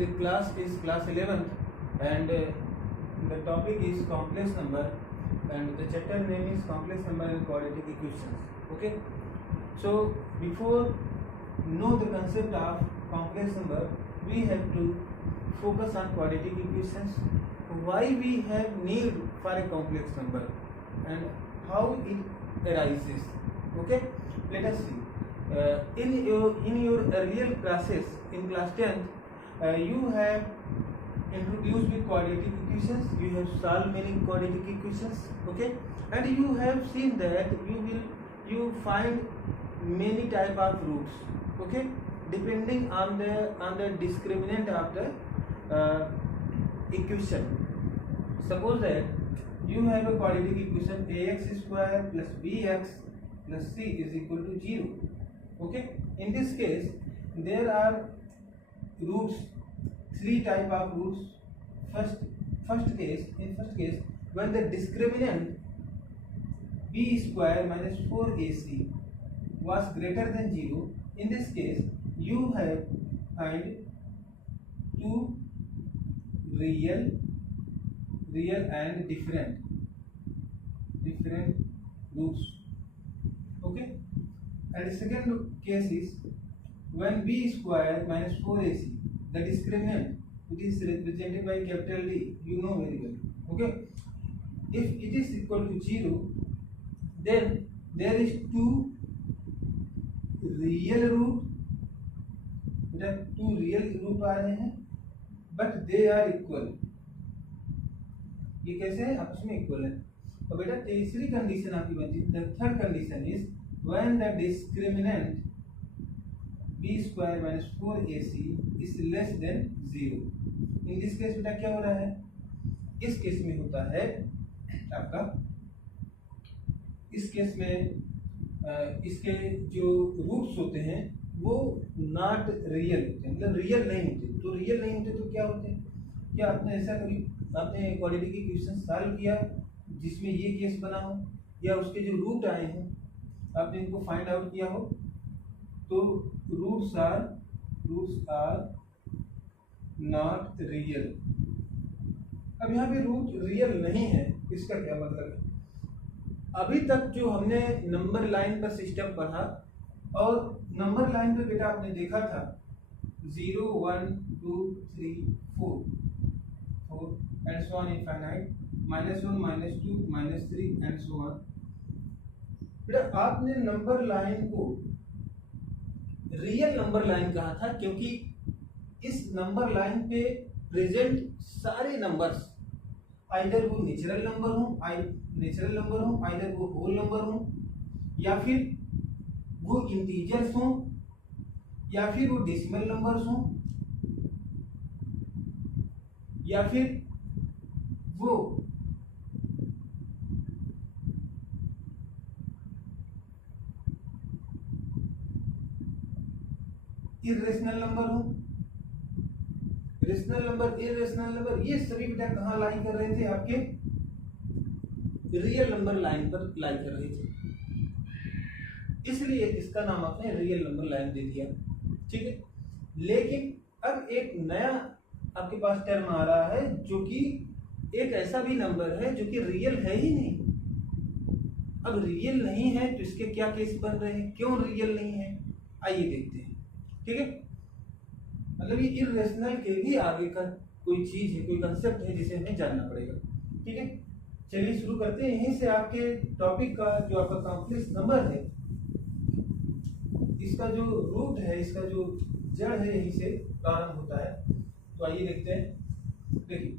The class is class 11th and the topic is complex number and the chapter name is complex number and quadratic equations. Okay, so before know the concept of complex number, we have to focus on quadratic equations, why we have need for a complex number and how it arises. Okay, let us see. In your earlier classes in class 10th, you have introduced with quadratic equations. You have solved many quadratic equations. Okay, and you have seen that you find many type of roots. Okay, depending on the discriminant of the equation. Suppose that you have a quadratic equation ax square plus bx plus c is equal to 0. Okay, in this case there are roots, three type of roots. First case when the discriminant b square minus 4ac was greater than 0, in this case you have find two real and different roots. Okay, and the second case is when b square minus 4ac, the discriminant, it is represented by capital D, you know very well. Okay, if it is equal to 0, then there is two real root, two real root आ रहे हैं, but they are equal. ये कैसे है? आपस में equal है. और बेटा तीसरी कंडीशन आपकी बनती है. The third condition is when the discriminant b square minus 4ac is less than 0. In this case बेटा क्या हो रहा है? इस केस में होता है आपका, इस केस में इसके जो रूट्स होते हैं वो नॉट रियल होते हैं, मतलब रियल नहीं होते. तो रियल नहीं होते तो क्या होते हैं? क्या आपने ऐसा कभी आपने क्वाड्रेटिक इक्वेशन सॉल्व किया जिसमें ये केस बना हो, या उसके जो रूट आए हैं आपने इनको फाइंड आउट किया हो? तो रूट्स आर नॉट रियल. अब यहाँ पे रूट रियल नहीं है, इसका क्या मतलब है? अभी तक जो हमने नंबर लाइन पर सिस्टम पढ़ा, और नंबर लाइन पर बेटा आपने देखा था 0 1 2 3 4 and so on infinite, -1 -2 -3 and so on. बेटा आपने नंबर लाइन को रियल नंबर लाइन कहा था, क्योंकि इस नंबर लाइन पे प्रेजेंट सारे नंबर्स आइदर वो नेचुरल नंबर हो, आइदर वो होल नंबर हो, या फिर वो इंटीजर्स हो, या फिर वो डेसिमल नंबर्स हो, या फिर वो इरेशनल नंबर हो. रेशनल नंबर, इरेशनल नंबर, ये सभी बेटा कहाँ लाई कर रहे थे? आपके रियल नंबर लाइन पर लाई कर रहे थे, इसलिए इसका नाम आपने रियल नंबर लाइन दे दिया. ठीक है, लेकिन अब एक नया आपके पास टर्म आ रहा है जो कि एक ऐसा भी नंबर है जो कि रियल है ही नहीं. अब रियल नहीं है तो इसके क्या केस बन रहे हैं? क्यों रियल नहीं है? आइए देखते हैं. ठीक है, मतलब ये इरेशनल के भी आगे का कोई चीज है, कोई कंसेप्ट है जिसे हमें जानना पड़ेगा. ठीक है, चलिए शुरू करते हैं. यहीं से आपके टॉपिक का जो आपका कॉम्प्लेक्स नंबर है, इसका जो रूट है, इसका जो जड़ है, यहीं से प्रारंभ होता है. तो आइए देखते हैं. देखिए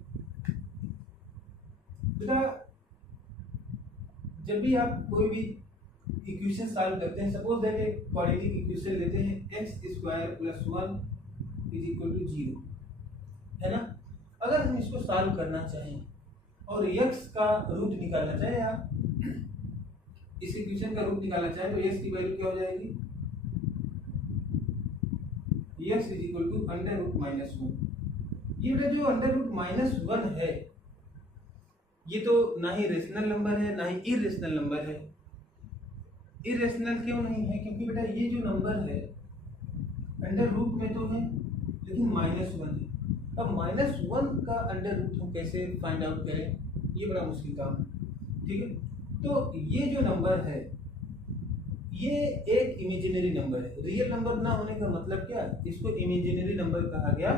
बेटा, जब भी आप कोई भी इक्वेशन सॉल्व करते हैं, सपोज दैट एक क्वाड्रेटिक इक्वेशन लेते हैं x square plus 1 is equal to 0, है ना. अगर हम इसको सॉल्व करना चाहें और x का रूट निकालना चाहें, या इस इक्वेशन का रूट निकालना चाहें, तो x की वैल्यू क्या हो जाएगी? x is equal to under root minus 1. ये बेटा जो अंडर रूट माइनस 1 है, ये तो ना ही रेशनल नंबर है ना ही इरेशनल नंबर है. इरेशनल क्यों नहीं है? क्योंकि बेटा ये जो नंबर है अंडर रूट में तो है, लेकिन -1 है. अब -1 का अंडर रूट हम कैसे फाइंड आउट करें, ये बड़ा मुश्किल काम है, ठीक है। तो ये जो नंबर है ये एक इमेजिनरी नंबर है, रियल नंबर ना होने का मतलब क्या, इसको इमेजिनरी नंबर कहा गया।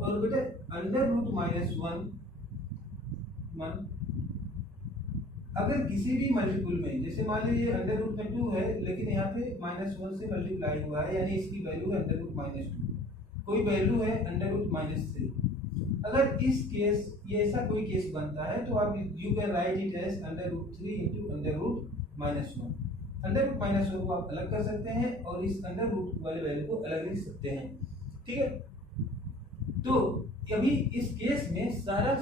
और बेटा अंडर रूट -1 अगर किसी भी मल्टीपल में, जैसे मान लीजिए अंडर रूट में 2 है लेकिन यहाँ पे -1 से मल्टीप्लाई हुआ है, यानी इसकी वैल्यू है अंडर रूट -2, कोई वैल्यू है अंडर रूट -3। अगर इस केस ये ऐसा कोई केस बनता है तो आप you can write it as under root 3 into under root -1। Under root -1 को आप अलग कर सकते हैं और इस अंडर रूट वाले वैल्यू को अलग लिख सकते हैं, ठीक है। तो अभी इस केस में सारा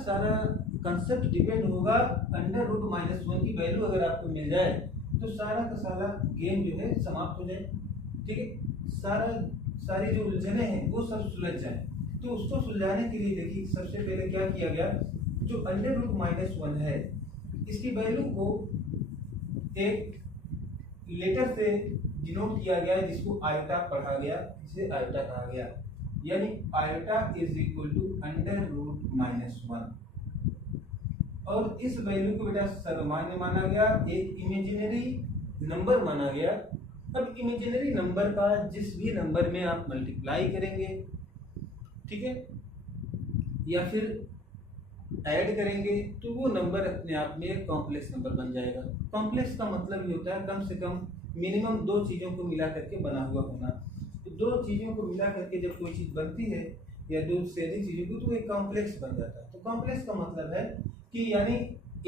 कंसेप्ट डिपेंड होगा, अंडर रूट -1 की वैल्यू अगर आपको मिल जाए तो सारा का सारा गेम जो है समाप्त हो जाए, ठीक है। सारी जो उलझने हैं वो सब सुलझ जाए। तो उसको सुलझाने के लिए देखिए सबसे पहले क्या किया गया, जो अंडर रूट -1 है इसकी वैल्यू को एक लेटर से डिनोट किया गया जिसको आयोटा पढ़ा गया, जिसे आयोटा कहा गया, यानी iota is equal to under root -1। और इस वैल्यू को बेटा सर्वमान्य माना गया, एक इमेजिनरी नंबर माना गया। अब इमेजिनरी नंबर का जिस भी नंबर में आप मल्टीप्लाई करेंगे, ठीक है, या फिर ऐड करेंगे तो वो नंबर अपने आप में एक कॉम्प्लेक्स नंबर बन जाएगा। कॉम्प्लेक्स का मतलब ये होता है कम से कम मिनिमम 2 चीज़ों को मिला करके बना हुआ होना। तो 2 चीज़ों को मिला करके जब कोई चीज़ बनती है या 2 से अधिक चीज़ों को, तो एक कॉम्प्लेक्स बन जाता है। तो कॉम्प्लेक्स का मतलब है कि यानी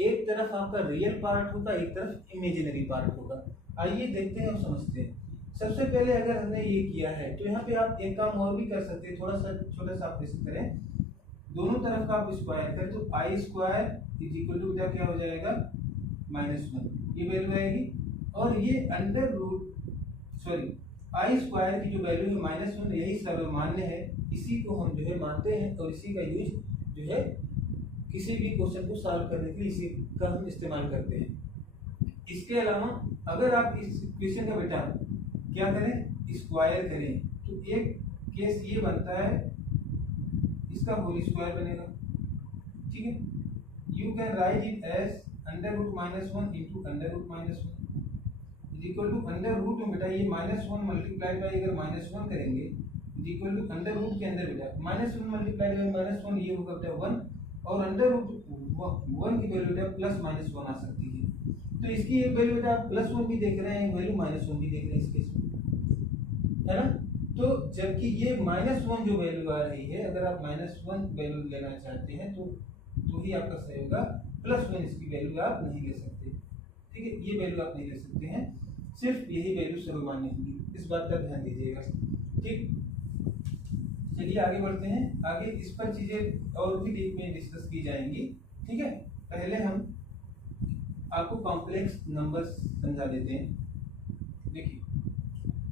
एक तरफ आपका रियल पार्ट होगा, एक तरफ इमेजिनरी पार्ट होगा। आइए देखते हैं और समझते हैं। सबसे पहले अगर हमने ये किया है तो यहाँ पे आप एक काम और भी कर सकते हैं, थोड़ा सा छोटा सा आप कैसे करें, दोनों तरफ का आप स्क्वायर करें तो i square is equal to क्या हो जाएगा -1, ये वैल्यू आएगी। और ये under root sorry i square की जो वैल्यू है -1 यही सर्वमान्य है, इसी को हम जो है मानते हैं और इसी का यूज जो है किसी भी क्वेश्चन को सॉल्व करने के लिए इसी का हम इस्तेमाल करते हैं। इसके अलावा अगर आप इस क्वेश्चन का बेटा क्या करें, स्क्वायर करें, तो एक केस ये बनता है इसका होल स्क्वायर बनेगा, ठीक है। You can write it as under root -1 into under root -1 is equal to under root में बेटा ये -1 मल्टीप्लाई बाई अगर -1 करेंगे is equal to under root के अंदर बेटा -1 मल्टीप्लाई बाई -1 ये होगा बेटा 1, और अंडर रूट 1 की वैल्यू बेटा +-1 आ सकती है। तो इसकी एक वैल्यू बेटा आप +1 भी देख रहे हैं, वैल्यू -1 भी देख रहे हैं इस केस में, है ना। तो जबकि ये -1 जो वैल्यू आ रही है, अगर आप -1 वैल्यू लेना चाहते हैं तो ही आपका सही होगा, +1 इसकी वैल्यू आप नहीं ले सकते, ठीक है। ये वैल्यू आप नहीं ले सकते हैं, सिर्फ यही वैल्यू सर्वमान्य होगी, इस बात का ध्यान दीजिएगा, ठीक। चलिए आगे बढ़ते हैं, आगे इस पर चीजें और भी डीप में डिस्कस की जाएंगी, ठीक है। पहले हम आपको कॉम्प्लेक्स नंबर समझा देते हैं। देखिए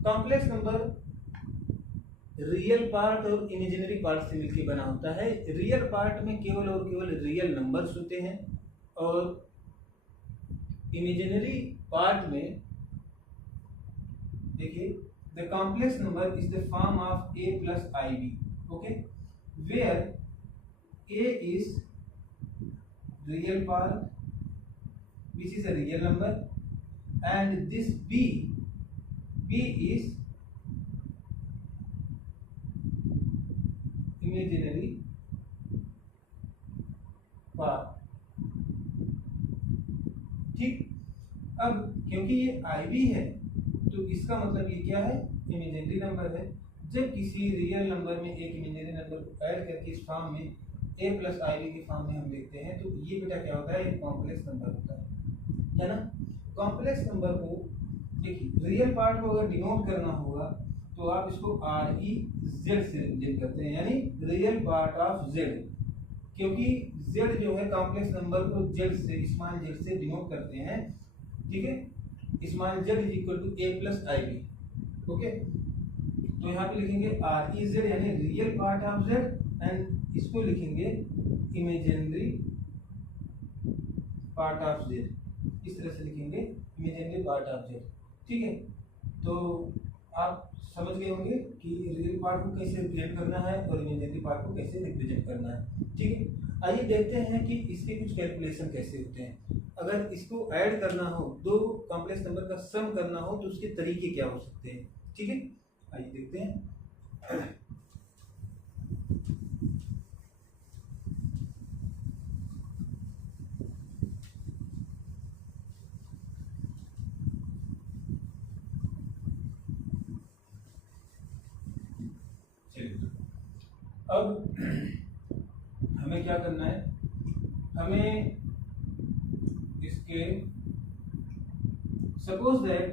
कॉम्प्लेक्स नंबर रियल पार्ट और इमेजिनरी पार्ट से मिलकर बना होता है। रियल पार्ट में केवल और केवल रियल नंबर्स होते हैं, और इमेजिनरी पार्ट में देखिए the complex number is the form of a plus ib, okay, where a is real part which is a real number and this b is imaginary part, ठीक। अब क्योंकि ये IB है तो इसका मतलब ये क्या है, इमेजिनरी नंबर है। जब किसी रियल नंबर में एक इमेजिनरी नंबर को ऐड करके इस फॉर्म में a plus ib के फॉर्म में हम लिखते हैं तो ये बेटा क्या होता है, एक कॉम्प्लेक्स नंबर होता है ना। कॉम्प्लेक्स नंबर को देखिए रियल पार्ट को अगर डिनोट करना होगा तो आप इसको REZ से रिप्रेजेंट करते हैं, यानी रियल पार्ट ऑफ Z, क्योंकि Z जो है कॉम्प्लेक्स नंबर को Z से स्मॉल z से डिनोट करते हैं, ठीक है। Small z is equal to a plus ib, okay. तो यहाँ पे लिखेंगे REZ यानी real part of Z, and इसको लिखेंगे इमेजिनरी पार्ट ऑफ Z, इस तरह से लिखेंगे इमेजिनरी पार्ट ऑफ Z, ठीक है। तो आप समझ गए होंगे कि रियल पार्ट को कैसे रिप्रेजेंट करना है और इमेजिनरी पार्ट को कैसे रिप्रेजेंट करना है। ठीक है, आइए देखते हैं कि इसके कुछ कैलकुलेशन कैसे होते हैं। अगर इसको ऐड करना हो, दो कॉम्प्लेक्स नंबर का सम करना हो, तो उसके तरीके क्या हो सकते हैं। ठीक है, आइए देखते हैं। अब हमें क्या करना है, हमें इसके suppose that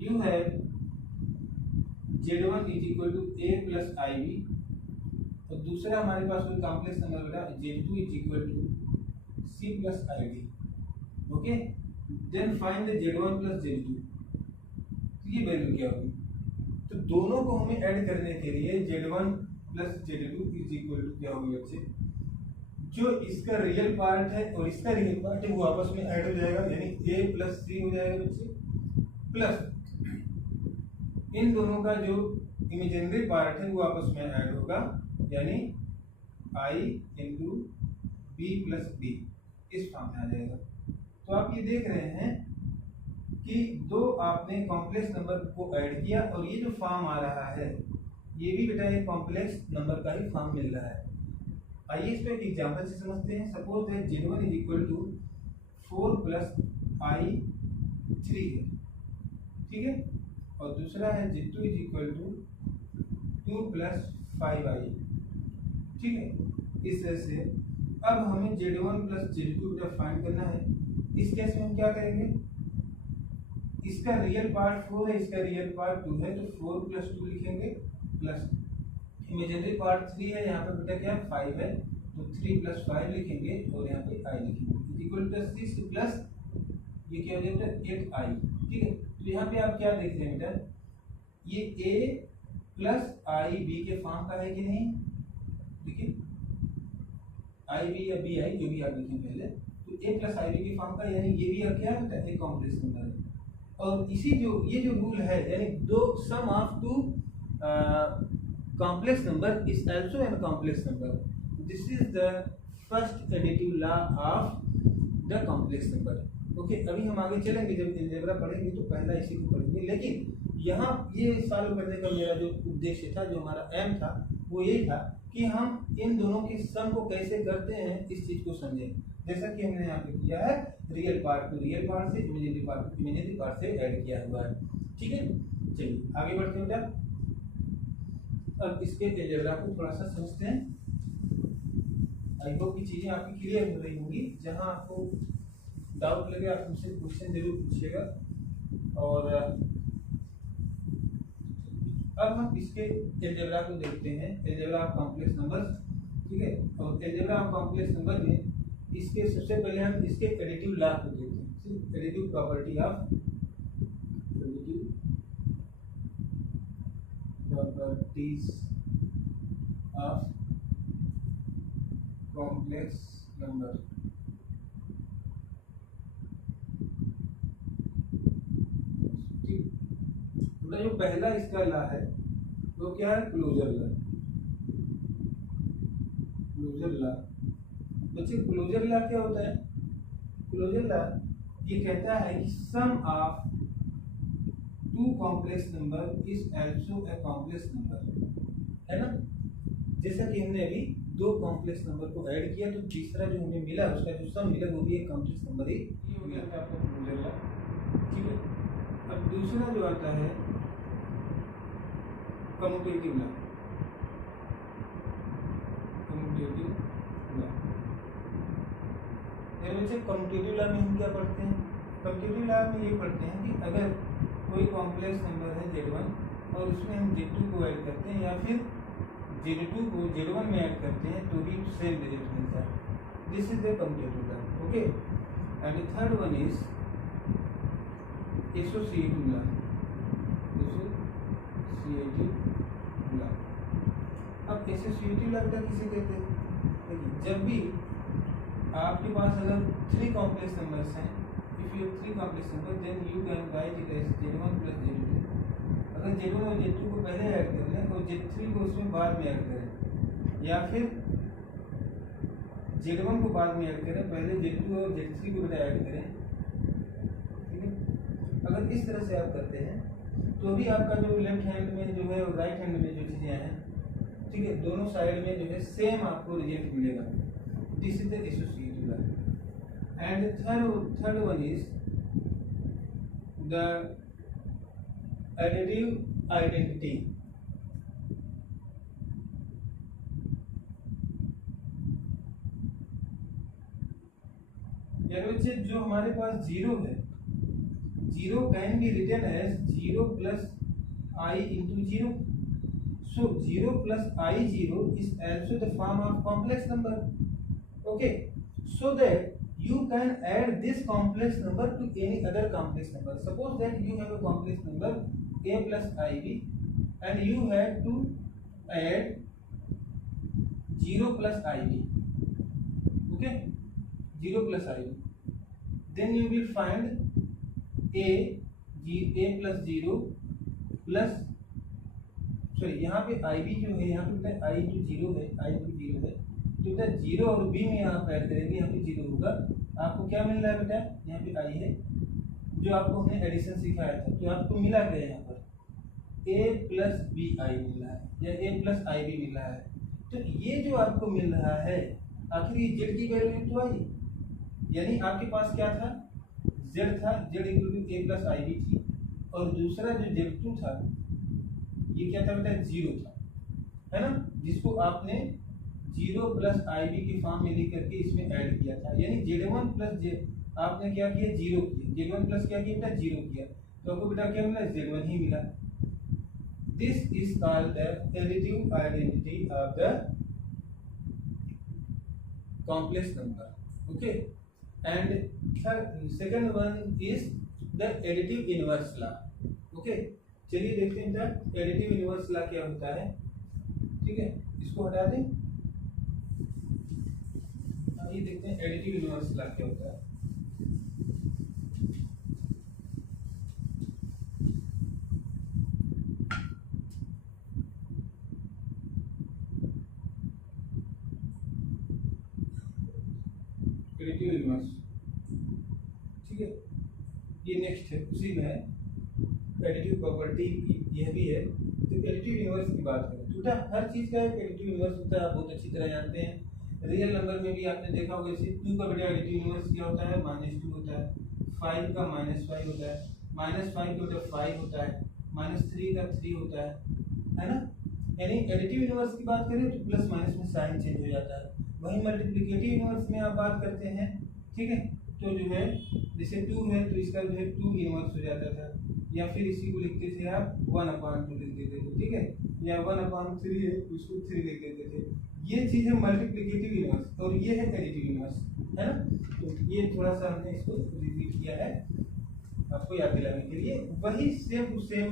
you have z1 is equal to a plus i b, और दूसरा हमारे पास कोई कॉम्प्लेक्स नंबर बेटा z2 is equal to c plus i d. Okay, then find the z1 plus z2, ये वैल्यू क्या होगी। तो दोनों को हमें ऐड करने के लिए z1 plus z2 is equal to क्या होगी बच्चे, जो इसका रियल पार्ट है और इसका रियल पार्ट है वो आपस में ऐड हो जाएगा, यानी a प्लस सी हो जाएगा बच्चे, प्लस इन दोनों का जो इमेजिनरी पार्ट है वो आपस में ऐड होगा, यानी i into b plus b, इस फॉर्म में आ जाएगा। तो आप ये देख रहे हैं कि दो आपने कॉम्प्लेक्स नंबर को ऐड किया और ये जो फॉर्म आ रहा है ये भी बेटा एक कॉम्प्लेक्स नंबर का ही फॉर्म मिल रहा है। आइए इस पे एक एग्जांपल से समझते हैं। Suppose that z1 is equal to 4 plus i 3 है, ठीक है, और दूसरा है z2 is equal to 2 plus 5i, ठीक है। इस तरह से अब हमें z1 प्लस z2 फाइंड करना है। इस केस में हम क्या करेंगे, इसका रियल पार्ट 4 है, इसका रियल पार्ट 2 है, तो 4 प्लस 2 लिखेंगे, प्लस इमेजिनरी पार्ट 3 है, यहाँ पर बेटा क्या है 5 है, तो 3 प्लस 5 लिखेंगे और यहाँ पे i लिखेंगे इक्वल टू 6 प्लस ये क्या हो जाएगा 8i, ठीक है। तो यहाँ पे आप क्या देख रहे हैं बेटा, ये a प्लस आई बी के फॉर्म का है कि नहीं, देखिए आई बी या बी आई जो भी आप लिखें पहले, तो a प्लस आई बी के फॉर्म का, यानी ये भी क्या है एक कॉम्प्लेक्स नंबर है। और इसी जो ये जो रूल है, यानी दो sum of two complex number is also an complex number. This is the first additive law of the complex number. Okay, अभी हम आगे चलेंगे, जब अलजेब्रा पढ़ेंगे तो पहला इसी को पढ़ेंगे, लेकिन यहाँ ये सॉल्व करने का मेरा जो उद्देश्य था, जो हमारा एम था, वो यही था कि हम इन दोनों के सम को कैसे करते हैं इस चीज को समझें। जैसा कि हमने यहाँ पे किया है, रियल पार्ट को रियल पार्ट से, इमेजिनरी पार्ट को इमेजिनरी पार्ट से ऐड किया हुआ है, ठीक है। चलिए आगे बढ़ते हैं बेटा। अब इसके अलजेब्रा को थोड़ा सा समझते हैं। आई होप की चीजें आपकी क्लियर हो रही होंगी। जहां आपको डाउट लगे आप मुझसे क्वेश्चन जरूर पूछिएगा। और अब हम इसके अलजेब्रा को देखते हैं, अलजेब्रा ऑफ कॉम्प्लेक्स नंबर्स, ठीक है। और अलजेब्रा ऑफ कॉम्प्लेक्स नंबर में इसके सबसे पहले हम इसके एडिटिव लॉ को देखते हैं, additive property of properties of complex number। तो जो पहला इसका लॉ है वो क्या है, क्लोजर लॉ। क्लोजर लॉ बच्चे, क्लोजर लॉ क्या होता है, क्लोजर लॉ ये कहता है कि sum of two complex number is also a complex number, है ना। जैसा कि हमने अभी दो कॉम्प्लेक्स नंबर को ऐड किया तो तीसरा जो हमें मिला, उसका जो सम मिला वो भी एक कॉम्प्लेक्स नंबर ही हो गया था आपका क्लोजर लॉ, ठीक है। अब दूसरा जो आता है कम्यूटेटिव लॉ। कम्यूटेटिव लॉ जैसे कम्यूटेटिव लॉ में हम क्या पढ़ते हैं, कम्यूटेटिव लॉ में ये पढ़ते हैं कि अगर कोई कॉम्प्लेक्स नंबर है z1 और उसमें हम z2 को ऐड करते हैं या फिर z2 को z1 में ऐड करते हैं तो भी सेम रिजल्ट मिलता है। This is the commutative law, okay. And the third one is associative law. Associative law, अब एसोसिएटिव लॉ का किसे कहते हैं, देखिए जब भी आपके पास अगर 3 कॉम्प्लेक्स नंबर्स हैं, if you have 3 complex numbers then you can write it as z1 plus z2। अगर Z1 और Z2 को पहले ऐड कर लें और Z3 को उसमें बाद में ऐड करें, या फिर Z1 को बाद में ऐड करें, पहले Z2 और Z3 को बेटा ऐड करें, ठीक है। अगर इस तरह से आप करते हैं तो भी आपका जो लेफ्ट हैंड में जो है और राइट हैंड में जो चीज़ें हैं, ठीक है, दोनों साइड में जो है सेम आपको रिजल्ट मिलेगा। This is the associative law. And third one is the additive identity. यानी बच्चे जो हमारे पास जीरो है, zero can be written as zero plus i into zero. So 0 plus I0 is also the form of complex number. Okay, so that you can add this complex number to any other complex number. Suppose that you have a complex number a plus ib and you have to add 0 plus ib. Okay, 0 plus ib. Then you will find a plus 0 plus यहाँ पे आई B जो है, यहाँ पे आई to zero है, आई to zero है, तो बेटा जीरो और बी में आप ऐड करेंगे, यहाँ पे जीरो होगा, आपको क्या मिल रहा है बेटा, यहाँ पे आई है जो आपको हमने एडिशन सिखाया था, तो आपको मिला क्या यहाँ पर ए प्लस बी आई मिल रहा है या ए प्लस आई बी मिल रहा है। तो ये जो आपको मिल रहा है, आखिर ये जेड की वैल्यू तो आई, यानी आपके पास क्या था, जेड था, z equal to a plus i b थी, और दूसरा जो जेड टू था ये क्या था बेटा, जीरो था, है ना, जिसको आपने जीरो प्लस आई बी के फॉर्म में लिख करके इसमें ऐड किया था। यानी Z1 प्लस जेड आपने क्या किया, जीरो किया, Z1 प्लस क्या किया बेटा, जीरो किया, तो आपको बेटा क्या मिला, Z1 ही मिला। This is called the additive identity of the complex number. Okay, and second one is the additive inverse law. Okay, चलिए देखते हैं एडिटिव इनवर्स लॉ क्या होता है। ठीक है, इसको हटा दें, आइए देखते हैं एडिटिव इनवर्स लॉ क्या होता है। एडिटिव इनवर्स, ठीक है, ये नेक्स्ट है, उसी में है एडिटिव प्रॉपर्टी, यह भी है। तो एडिटिव इनवर्स की बात करें तो हर चीज़ का एक एडिटिव इनवर्स होता है, आप बहुत अच्छी तरह जानते हैं। रियल नंबर में भी आपने देखा होगा, जैसे 2 का बेटा एडिटिव इनवर्स क्या होता है, -2 होता है, 5 का -5 होता है, -5 का बेटा 5 होता है, -3 का 3 होता है ना। यानी एडिटिव इनवर्स की बात करें तो प्लस माइनस में साइन चेंज हो जाता है। वहीं मल्टीप्लिकेटिव इनवर्स में आप बात करते हैं, ठीक है, तो जो है जैसे 2 है तो इसका जो है 2 इनवर्स हो जाता था, या फिर इसी को लिखते थे आप 1/2 लिख देते थे, ठीक है, या 1/3 है तो इसको 3 लिख देते थे। ये चीज़ है मल्टीप्लिकेटिव इनवर्स और ये है एडिटिव इनवर्स, है ना। तो ये थोड़ा सा हमने इसको रिपीट किया है आपको याद दिलाने के लिए। वही same to same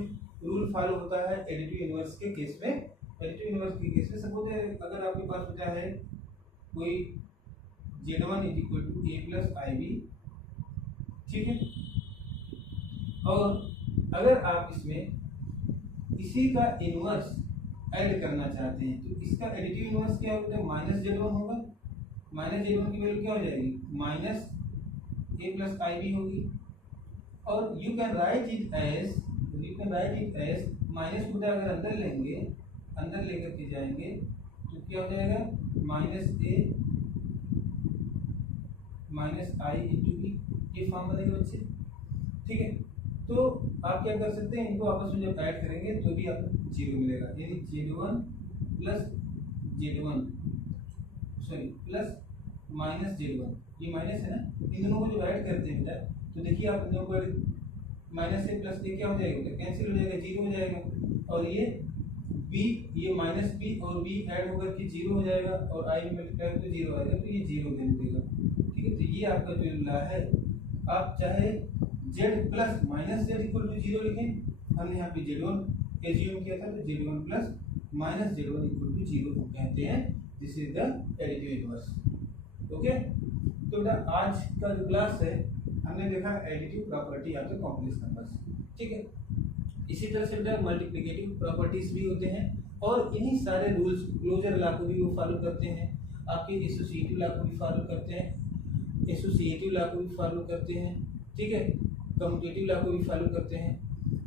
rule follow होता है एडिटिव इनवर्स के केस में। एडिटिव इनवर्स के केस में सपोज अगर आपके पास बचा है कोई Z1 is equal to a plus i b, ठीक है, और अगर आप इसमें इसी का इनवर्स ऐड करना चाहते हैं तो इसका एडिटिव इनवर्स क्या होता है, -Z1 होगा। -Z1 की वैल्यू क्या हो जाएगी, -a प्लस आई बी होगी, और you can write it as minus को अगर अंदर लेंगे, अंदर लेकर के जाएंगे तो क्या हो जाएगा, -a minus i into b, ये फॉर्म बनेगा बच्चे, ठीक है। तो आप क्या कर सकते हैं, इनको आपस में जब ऐड करेंगे तो भी आपको 0 मिलेगा, यानी Z1 plus Z1 sorry plus -Z1, ये माइनस है ना, इन दोनों को जब ऐड करते हैं बेटा तो देखिए आप इन दोनों को माइनस से प्लस ये क्या हो जाएगा बेटा, कैंसिल हो जाएगा, 0 हो जाएगा, और ये b, ये -b और b ऐड होकर के 0 हो जाएगा, और i में मल्टीप्लाई तो 0 आएगा, तो ये 0 दे देगा, ठीक है। तो ये आपका जो लॉ है, आप चाहे z plus -z equal to 0 लिखें, हमने यहाँ पे Z1 एज्यूम किया था, तो Z1 plus -Z1 equal to 0 कहते हैं। This is the additive inverse. Okay, तो बेटा आज का जो क्लास है हमने देखा additive property of the complex numbers, ठीक है। इसी तरह से बेटा मल्टीप्लिकेटिव प्रॉपर्टीज भी होते हैं और इन्हीं सारे रूल्स क्लोजर लॉ को भी वो फॉलो करते हैं, आपके एसोसिएटिव लॉ को भी फॉलो करते हैं, एसोसिएटिव लॉ को भी फॉलो करते हैं, ठीक है, कम्यूटेटिव लॉ को भी फॉलो करते हैं।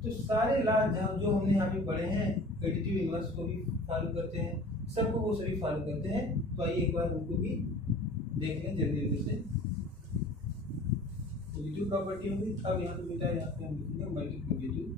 तो सारे लॉ जो हमने यहाँ पे पढ़े हैं, एडिटिव इनवर्स को भी फॉलो करते हैं, सबको वो सभी फॉलो करते हैं। तो आइए एक बार उनको भी देख लें जल्दी जल्दी से। पॉजिटिव प्रॉपर्टी होगी, अब यहाँ पे बेटा यहाँ पे हम लिखेंगे मल्टीप्लिकेटिव